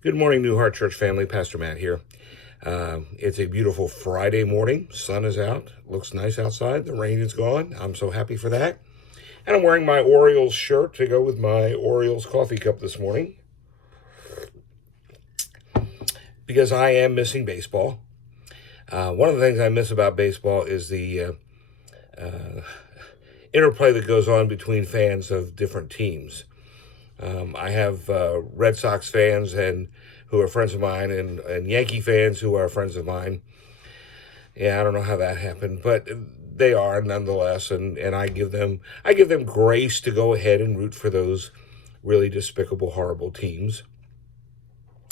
Good morning, New Heart Church family. Pastor Matt here. It's a beautiful Friday morning. Sun is out. Looks nice outside. The rain is gone. I'm so happy for that. And I'm wearing my Orioles shirt to go with my Orioles coffee cup this morning because I am missing baseball. One of the things I miss about baseball is the interplay that goes on between fans of different teams. I have Red Sox fans and who are friends of mine, and Yankee fans who are friends of mine. Yeah, I don't know how that happened, but they are nonetheless, and I give them grace to go ahead and root for those really despicable, horrible teams.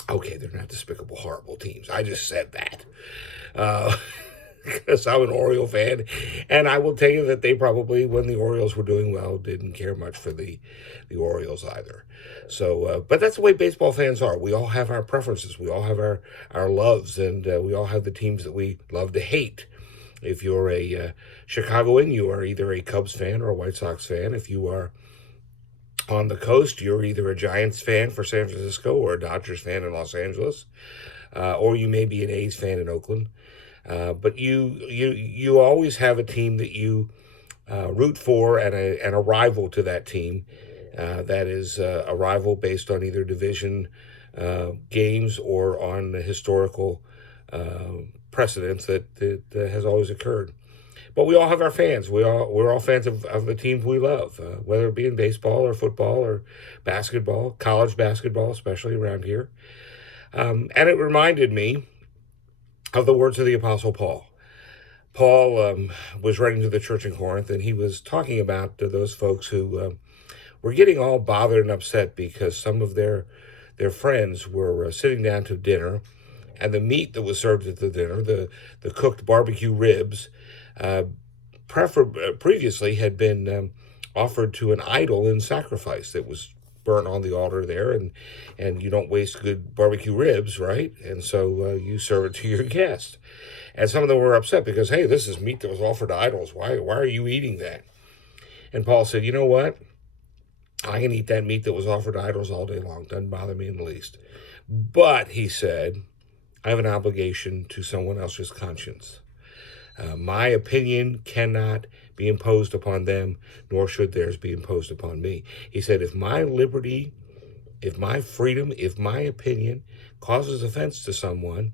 Okay, they're not despicable, horrible teams. I just said that. Because I'm an Oriole fan, and I will tell you that they probably, when the Orioles were doing well, didn't care much for the Orioles either. So, but that's the way baseball fans are. We all have our preferences. We all have our loves, and we all have the teams that we love to hate. If you're a Chicagoan, you are either a Cubs fan or a White Sox fan. If you are on the coast, you're either a Giants fan for San Francisco or a Dodgers fan in Los Angeles, or you may be an A's fan in Oakland. But you always have a team that you root for and a rival to that team. That is a rival based on either division games or on the historical precedents that has always occurred. But we all have our fans. We're all fans of the teams we love, whether it be in baseball or football or basketball, college basketball, especially around here. And it reminded me of the words of the Apostle Paul. Paul was writing to the church in Corinth, and he was talking about those folks who were getting all bothered and upset because some of their friends were sitting down to dinner, and the meat that was served at the dinner, the cooked barbecue ribs, previously had been offered to an idol in sacrifice that was burnt on the altar there, and you don't waste good barbecue ribs, right? And so you serve it to your guest. And some of them were upset because, hey, this is meat that was offered to idols. Why are you eating that? And Paul said, you know what? I can eat that meat that was offered to idols all day long. Doesn't bother me in the least. But, he said, I have an obligation to someone else's conscience. My opinion cannot be imposed upon them, nor should theirs be imposed upon me. He said, if my liberty, if my freedom, if my opinion causes offense to someone,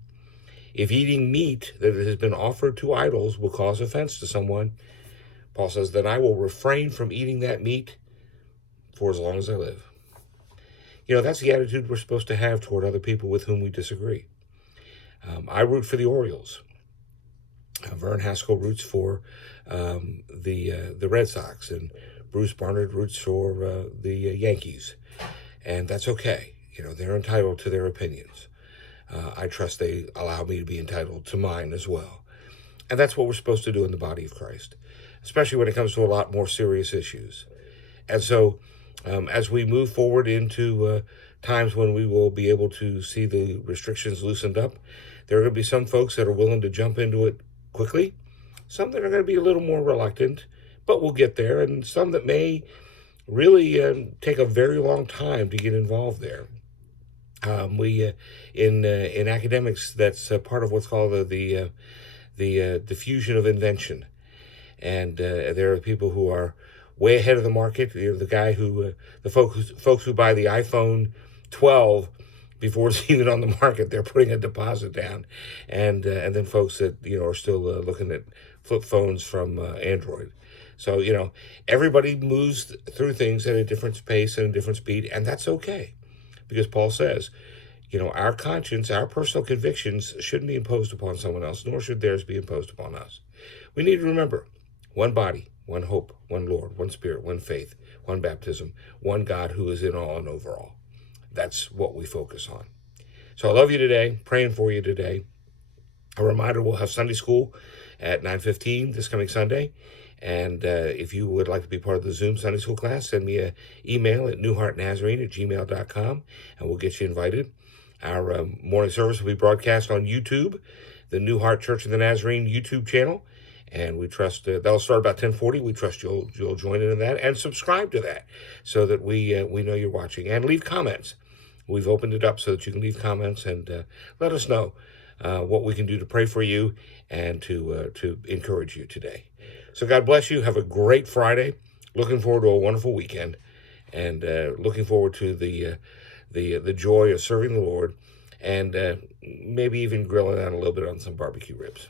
if eating meat that has been offered to idols will cause offense to someone, Paul says, then I will refrain from eating that meat for as long as I live. You know, that's the attitude we're supposed to have toward other people with whom we disagree. I root for the Orioles. Vern Haskell roots for the Red Sox, and Bruce Barnard roots for the Yankees, and that's okay. You know, they're entitled to their opinions. I trust they allow me to be entitled to mine as well, and that's what we're supposed to do in the body of Christ, especially when it comes to a lot more serious issues. And so, as we move forward into times when we will be able to see the restrictions loosened up, there are going to be some folks that are willing to jump into it quickly, some that are going to be a little more reluctant, but we'll get there, and some that may really take a very long time to get involved there. In academics, that's part of what's called the diffusion of invention, and there are people who are way ahead of the market. You know, the guy who the folks who buy the iPhone 12 before it's even on the market, they're putting a deposit down, and then folks that are still looking at flip phones from Android. So everybody moves through things at a different pace and a different speed, and that's okay, because Paul says, our conscience, our personal convictions shouldn't be imposed upon someone else, nor should theirs be imposed upon us. We need to remember: one body, one hope, one Lord, one Spirit, one faith, one baptism, one God who is in all and over all. That's what we focus on. So I love you today, praying for you today. A reminder, we'll have Sunday school at 9:15 this coming Sunday. And if you would like to be part of the Zoom Sunday school class, send me an email at newheartnazarene@gmail.com, and we'll get you invited. Our morning service will be broadcast on YouTube, the New Heart Church of the Nazarene YouTube channel. And we trust that'll start about 10:40. We trust you'll join in that and subscribe to that, so that we know you're watching, and leave comments. We've opened it up so that you can leave comments and let us know what we can do to pray for you and to encourage you today. So God bless you. Have a great Friday. Looking forward to a wonderful weekend, and looking forward to the joy of serving the Lord, and maybe even grilling out a little bit on some barbecue ribs.